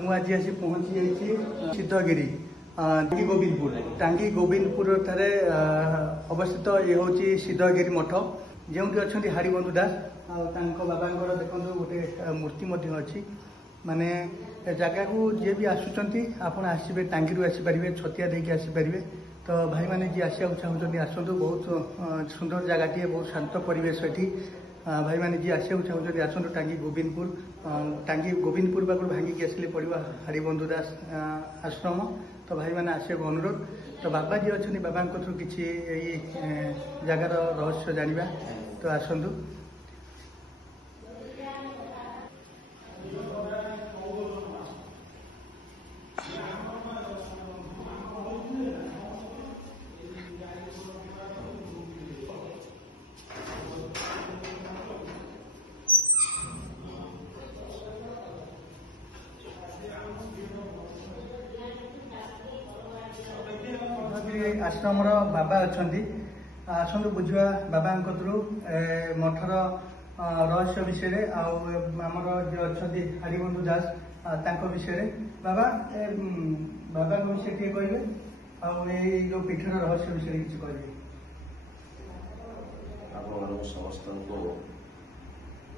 मुझे आसी पहुँची जाइए सिद्धगिरी टांगी गोविंदपुर टांगी गोविंदपुर ठारे अवस्थित ये हूँ सिद्धगिरी मठ जो अच्छा हरिबंधु दास बाबा देखो गोटे मूर्ति अच्छी माने जगह को जी भी आसुँच आप आसवे टांगी आसीपारे छतिया देके आसीपारे तो भाई मैंने जी आसा चाहते आसतु बहुत सुंदर जगह बहुत शांत परिवेश ये भाई मैंने जी आसा चाहते आसतु टांगी गोविंदपुर पाखु भांगिकी आसिले पड़ो हरिबंधु दास आश्रम तो भाई मैंने आसे अनुरोध तो बाबा जी अच्छा बाबा थ्रू किसी जगार रहस्य जाना तो आसतु आश्रम बाबा अच्छा आसतु बुझा बाबा थ्रू मठर रहस्य विषय आमर जो अच्छा हरिबंधु दास विषय बाबा बाबा विषय किए कहे जो पीठर रहस्य विषय किसी कहे आप समस्त को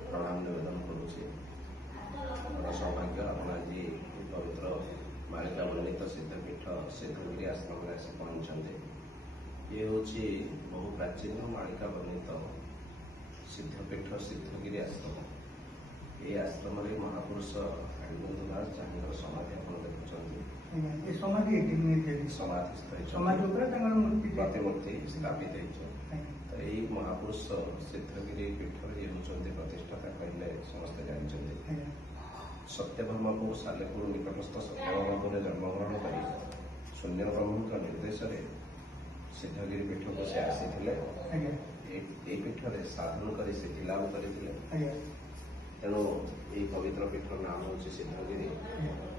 प्रणाम निवेदन करुच्ची सौभाग्य आप आज पवित्र मालिका वर्णित सिद्धपीठ सिद्धगिरी आश्रम में आसी पहुंचते ये हूँ बहु प्राचीन मालिका वर्णित सिद्धपीठ सिद्धगिरी आश्रम ये आश्रम महापुरुष हरिबंधु दास जहाँ समाधि आप देखुं प्रतिमूर्ति स्थापित तो यही महापुरुष सिद्धगिरी पीठ ये हूँ प्रतिष्ठाता कहले समस्ते जानते सत्यभामा को सालेपुर निकटस्थ सत्यभामा जन्मग्रहण कर शून्य ब्रह्म निर्देश सिद्धगिरी पीठ को से आसी पीठ में साधन कर सिद्धि लाभ करते तेणु ये पवित्र पीठ नाम हूँ सिद्धगिरी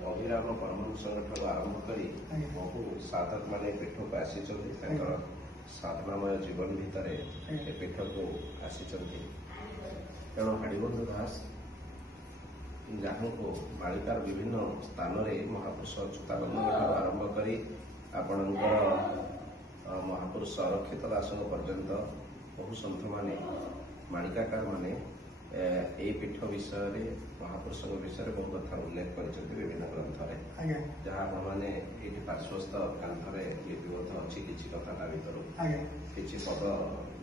अभिराम परमहंस आरंभ कर बहु साधक मान पीठ को आसी साधनामय जीवन भितर पीठ को आसी तेणु हरिबंधु दास जहाँ को बालिकार विभिन्न स्थान में महापुरुष अच्युतानंद आरंभ कर आपणकर महापुरुष अरक्षित दास पर्यंत बहु सन्थ माने मालिकाकार माने यही पीठ विषय महापुरुष विषय बहु कथा उल्लेख कर विभिन्न ग्रंथ जहाँ आपने ये पार्श्वस्थ कांथरे लिपिबद्ध अच्छी किसी कथा भर किसी पद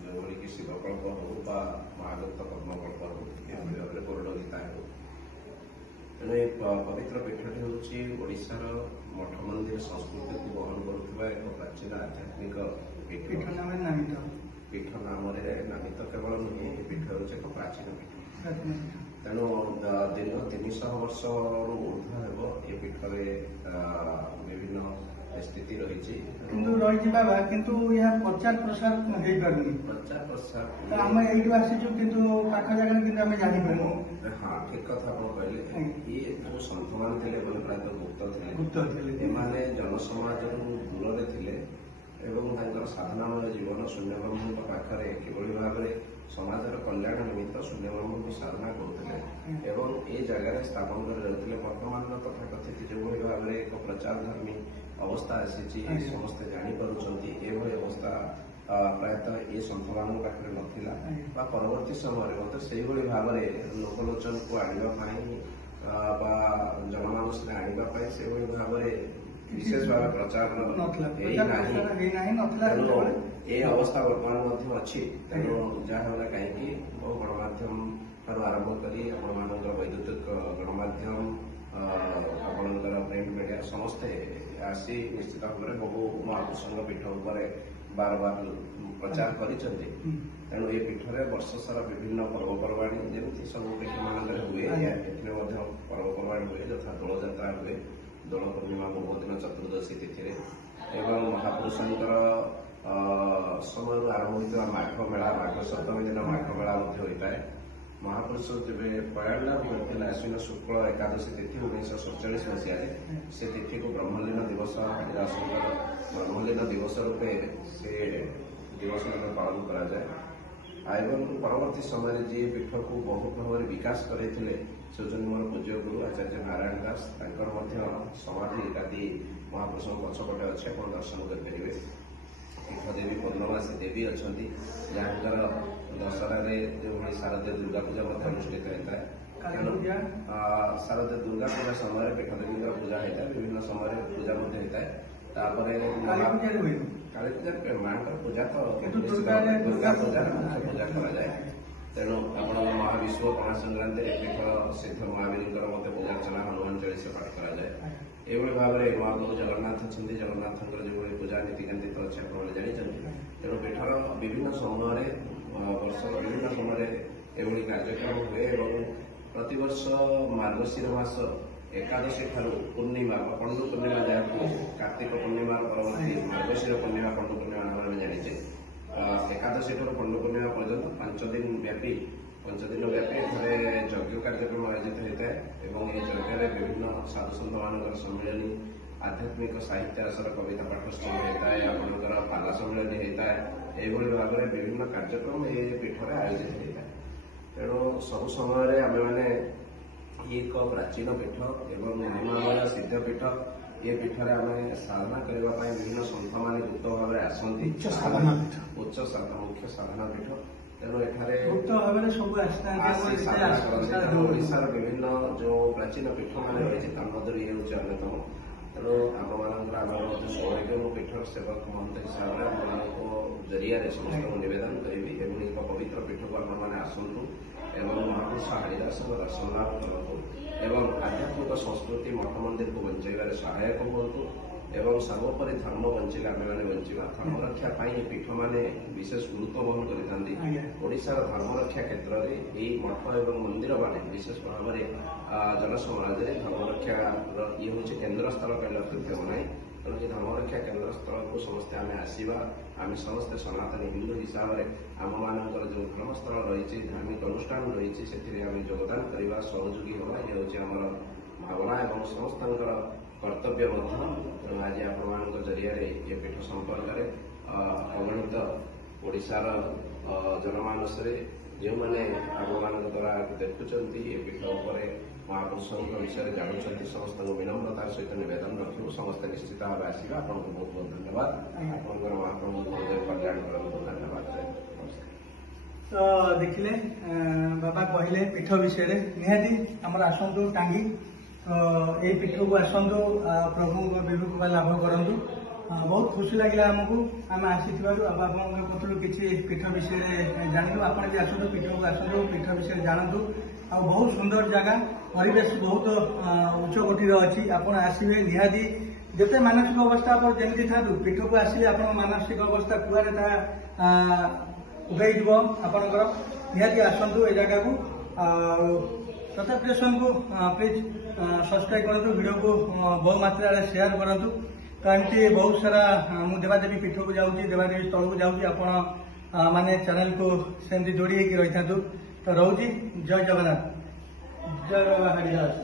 जो कि शिवकल्प हो महादत्त पद्मकल्प हो कोरड गीता हो तेणु ये पवित्र पीठटी हूँ ओडिशार मठ मंदिर संस्कृति को बहन करुवा एक प्राचीन आध्यात्मिक पीठ नाम नामित केवल नुहे पीठ हूँ एक प्राचीन पीठ तेणु दीर्घ 300 वर्ष ऊर्ध्व हो ये पीठ विभिन्न स्थिति रही बाबा किंतु यहाँ प्रचार प्रसार हो पारनी प्रचार प्रसार आम यू आसीचु कि पाख जगह कि जानी पारू हाँ ठीक कथा आप कहले ये जो सन्थ मान थे प्रायतः गुप्त थे एमाने जनसमाज दूर थे साधनामय जीवन शून्य ब्रह्म पाखे किभली भाव समाजर कल्याण निमित्त शून्य ब्रह्म की साधना करुले एवं ये जगह स्थापन कर वर्तमान तथाकथित जो भाव एक प्रचार धर्मी अवस्था आसी समस्ते जापर अवस्था प्रायतः ये सन्थ मान पाखे ना परवर्ती समय मतलब से भाव लोकलोचन को आने जनमानस आने से भाव विशेष भाव प्रचार ये अवस्था वर्तमान अच्छी तेणु जहाँ कहीं बहु गणमाध्यम ठार आरंभ कर वैद्युतिक गणमाध्यम आपणकर प्रिंट मीडिया समस्ते आसी निश्चित भाव में बहु महापुरुषों पीठ उपर बार बार प्रचार करेणु ये पीठ में वर्ष सारा विभिन्न पर्वपर्वाणी जमी सब पीठ मान हुए पर्वपर्वाणी हुए यथा दोल जात्रा हुए दोल पूर्णिमा पूर्व दिन चतुर्दशी तिथि एवं महापुरुषंकर समय आरंभ होता माघ मेला माघ सप्तमी दिन माघ मेला होता है महापुरुष जब प्रयाण होता आश्विन शुक्ल एकादशी तिथि 1947 मसीह से तिथि को ब्रह्मलीन दिवस हरिदास ब्रह्मलीन दिवस रूपे से दिवस पालन कराए एवं परवर्ती समय जी पीठ को बहुत भाव विकास करते ସେଉଛନ୍ତି ମୋର ପୂଜ୍ୟ ଗୁରୁ ଆଚାର୍ଯ୍ୟ ନାରାୟଣ ଦାସ। ତାଙ୍କର ମଧ୍ୟ ସମାଧି ଗାଦି ମହାପୁରୁଷଙ୍କ ପଛପଟେ ଅଛି, ଆପଣ ଦର୍ଶନ କରିପାରିବେ। ପୀଠଦେବୀ ପୂର୍ଣ୍ଣମାସୀ ଦେବୀ ଅଛନ୍ତି, ଯାହାଙ୍କର ଦଶହରାରେ ଯେଉଁଭଳି ଶାରଦୀୟ ଦୁର୍ଗା ପୂଜା ମଧ୍ୟ ଅନୁଷ୍ଠିତ ହୋଇଥାଏ। ତେଣୁ ଶାରଦୀୟ ଦୁର୍ଗା ପୂଜା ସମୟରେ ପୀଠଦେବୀଙ୍କର ପୂଜା ହୋଇଥାଏ, ବିଭିନ୍ନ ସମୟରେ ପୂଜା ମଧ୍ୟ ହୋଇଥାଏ। ତାପରେ କାଳୀ ପୂଜାରେ ମାଙ୍କର ପୂଜା ତ ଦୁର୍ଗା ପୂଜାରେ ମୁଖ୍ୟ ପୂଜା କରାଯାଏ। ତେଣୁ ଆପଣଙ୍କ ମହାବିଶ୍ୱ ପଣା ସଂକ୍ରାନ୍ତିରେ ପୀଠ ସିଦ୍ଧ ମହାବୀରଙ୍କର ମଧ୍ୟ ପୂଜାର୍ଚ୍ଚନା ହନୁମାନ ଚାଳିଶା ପାଠ କରାଯାଏ। ଏଇଭଳି ଭାବରେ ମହାପ୍ରଭୁ ଜଗନ୍ନାଥ ଅଛନ୍ତି, ଜଗନ୍ନାଥଙ୍କର ଯେଭଳି ପୂଜା ନୀତିକାନ୍ତି ଅଛି ଆପଣମାନେ ଜାଣିଛନ୍ତି। ତେଣୁ ପୀଠର ବିଭିନ୍ନ ସମୟରେ ବର୍ଷର ବିଭିନ୍ନ ସମୟରେ ଏଭଳି କାର୍ଯ୍ୟକ୍ରମ ହୁଏ ଏବଂ ପ୍ରତିବର୍ଷ ମାର୍ଗଶିର ମାସ ଏକାଦଶୀ ଠାରୁ ପୂର୍ଣ୍ଣିମା ପଣ୍ଡୁ ପୂର୍ଣ୍ଣିମା, ଯାହାକୁ କାର୍ତ୍ତିକ ପୂର୍ଣ୍ଣିମା ପରବର୍ତ୍ତୀ ମାର୍ଗଶିର ପୂର୍ଣ୍ଣିମା ପଣ୍ଡୁ ପୂର୍ଣ୍ଣିମା ନାମରେ ଆମେ ଜାଣିଛେ, ଏକାଦଶୀ ଠାରୁ ପଣ୍ଡୁ ପୂର୍ଣ୍ଣିମା ପର୍ଯ୍ୟନ୍ତ 5 ଦିନ ବ୍ୟାପୀ ଏଠାରେ ଯଜ୍ଞ କାର୍ଯ୍ୟକ୍ରମ ଆୟୋଜିତ ହୋଇଥାଏ ଏବଂ ଏହି ଯଜ୍ଞରେ ବିଭିନ୍ନ ସାଧୁସନ୍ଥମାନଙ୍କର ସମ୍ମିଳନୀ, ଆଧ୍ୟାତ୍ମିକ ସାହିତ୍ୟ ଆସର କବିତା ପାଠୋତ୍ସବ ହୋଇଥାଏ, ଆପଣଙ୍କର ପାଲା ସମ୍ମିଳନୀ ହୋଇଥାଏ। ଏହିଭଳି ଭାବରେ ବିଭିନ୍ନ କାର୍ଯ୍ୟକ୍ରମ ଏହି ପୀଠରେ ଆୟୋଜିତ ହୋଇଥାଏ। ତେଣୁ ସବୁ ସମୟରେ ଆମେମାନେ ଏକ ପ୍ରାଚୀନ ପୀଠ ଏବଂ ମହିମାମୟ ସିଦ୍ଧ ପୀଠ, ଏ ପୀଠରେ ଆମେ ସାଧନା କରିବା ପାଇଁ ବିଭିନ୍ନ ସନ୍ଥମାନେ ଗୁପ୍ତ ଭାବରେ ଆସନ୍ତି। ମୁଖ୍ୟ ସାଧନା ପୀଠ। ତେଣୁ ଏଠାରେ ଓଡ଼ିଶାର ବିଭିନ୍ନ ଯେଉଁ ପ୍ରାଚୀନ ପୀଠମାନେ ରହିଛି ତା ମଧ୍ୟରୁ ଇଏ ହେଉଛି ଅନ୍ୟତମ। ତେଣୁ ଆମମାନଙ୍କର ଆମର ଯେଉଁ ସୌଭାଗ୍ୟ, ମୁଁ ପୀଠର ସେବକ ମହନ୍ତ ହିସାବରେ ଆମମାନଙ୍କ ଜରିଆରେ ସମସ୍ତଙ୍କୁ ନିବେଦନ କରିବି ଏବଂ ଏକ ପବିତ୍ର ପୀଠକୁ ଆପଣମାନେ ଆସନ୍ତୁ ଏବଂ ମହାପୁରୁଷ ହାରିଦାସଙ୍କ ଦର୍ଶନ ଲାଭ କରନ୍ତୁ ଏବଂ ଆଧ୍ୟାତ୍ମିକ ସଂସ୍କୃତି ମଠ ମନ୍ଦିରକୁ ବଞ୍ଚାଇବାରେ ସହାୟକ ହୁଅନ୍ତୁ ଏବଂ ସର୍ବୋପରି ଧର୍ମ ବଞ୍ଚିଲେ ଆମେମାନେ ବଞ୍ଚିବା। ଧର୍ମରକ୍ଷା ପାଇଁ ପୀଠମାନେ ବିଶେଷ ଗୁରୁତ୍ୱ ବହନ କରିଥାନ୍ତି। ଓଡ଼ିଶାର ଧର୍ମରକ୍ଷା କ୍ଷେତ୍ରରେ ଏହି ମଠ ଏବଂ ମନ୍ଦିର ମାନେ ବିଶେଷ ଭାବରେ ଜନସମାଜରେ ଧର୍ମରକ୍ଷାର ଇଏ ହେଉଛି କେନ୍ଦ୍ରସ୍ଥଳ କହିଲେ ଅତ୍ୟୁକ୍ତି ହେବ ନାହିଁ। ତେଣୁ ଏ ଧର୍ମରକ୍ଷା କେନ୍ଦ୍ରସ୍ଥଳକୁ ସମସ୍ତେ ଆମେ ଆସିବା। ଆମେ ସମସ୍ତେ ସନାତନୀ ହିନ୍ଦୁ ହିସାବରେ ଆମମାନଙ୍କର ଯେଉଁ ଧର୍ମସ୍ଥଳ ରହିଛି, ଧାର୍ମିକ ଅନୁଷ୍ଠାନ ରହିଛି, ସେଥିରେ ଆମେ ଯୋଗଦାନ କରିବା, ସହଯୋଗୀ ହେବା, ଇଏ ହେଉଛି ଆମର ଭାବନା ଏବଂ ସମସ୍ତଙ୍କର କର୍ତ୍ତବ୍ୟ ମଧ୍ୟ। ତେଣୁ ଆଜି ଆପଣମାନଙ୍କ ଜରିଆରେ ଏ ପୀଠ ସମ୍ପର୍କରେ ଅଗଣିତ ଓଡ଼ିଶାର ଜନମାନସରେ ଯେଉଁମାନେ ଆପଣମାନଙ୍କ ଦ୍ୱାରା ଦେଖୁଛନ୍ତି, ଏ ପୀଠ ଉପରେ ମହାପୁରୁଷଙ୍କ ବିଷୟରେ ଜାଣୁଛନ୍ତି, ସମସ୍ତଙ୍କୁ ବିନମ୍ରତାର ସହିତ ନିବେଦନ ରଖିବୁ। ସମସ୍ତେ ନିଶ୍ଚିତ ଭାବେ ଆସିବା। ଆପଣଙ୍କୁ ବହୁତ ବହୁତ ଧନ୍ୟବାଦ। ଆପଣଙ୍କର ମହାପ୍ରଭୁ କଲ୍ୟାଣ କରନ୍ତୁ। ଧନ୍ୟବାଦ। ତ ଦେଖିଲେ ବାବା କହିଲେ ପୀଠ ବିଷୟରେ, ନିହାତି ଆମର ଆସନ୍ତୁ ଟାଙ୍ଗୀ, ତ ଏଇ ପୀଠକୁ ଆସନ୍ତୁ, ପ୍ରଭୁଙ୍କ ବିଭୂତି ଲାଭ କରନ୍ତୁ। ବହୁତ ଖୁସି ଲାଗିଲା ଆମକୁ, ଆମେ ଆସିଥିବାରୁ ଆଉ ଆପଣଙ୍କ କତରୁ କିଛି ପୀଠ ବିଷୟରେ ଜାଣିଲୁ। ଆପଣ ବି ଆସନ୍ତୁ, ପୀଠକୁ ଆସନ୍ତୁ, ପୀଠ ବିଷୟରେ ଜାଣନ୍ତୁ। ଆଉ ବହୁତ ସୁନ୍ଦର ଜାଗା, ପରିବେଶ ବହୁତ ଉଚ୍ଚ କୋଟିର ଅଛି। ଆପଣ ଆସିବେ ନିହାତି, ଯେତେ ମାନସିକ ଅବସ୍ଥା ଆପଣ ଯେମିତି ଥାନ୍ତୁ, ପୀଠକୁ ଆସିଲେ ଆପଣଙ୍କ ମାନସିକ ଅବସ୍ଥା କୁଆଡ଼େ ତାହା ଉଭେଇଯିବ ଆପଣଙ୍କର। ନିହାତି ଆସନ୍ତୁ ଏ ଜାଗାକୁ। ତଥା କ୍ରିଏସନକୁ ପ୍ଲିଜ୍ ସବସ୍କ୍ରାଇବ୍ କରନ୍ତୁ, ଭିଡ଼ିଓକୁ ବହୁ ମାତ୍ରାରେ ସେୟାର କରନ୍ତୁ। ତ ଏମିତି ବହୁତ ସାରା ମୁଁ ଦେବାଦେବୀ ପୀଠକୁ ଯାଉଛି, ଦେବାଦେବୀ ସ୍ଥଳକୁ ଯାଉଛି, ଆପଣ ମାନେ ଚ୍ୟାନେଲକୁ ସେମିତି ଯୋଡ଼ି ହେଇକି ରହିଥାନ୍ତୁ। ତ ରହୁଛି, ଜୟ ଜଗନ୍ନାଥ, ଜୟ ବାବା ହରିଦାସ।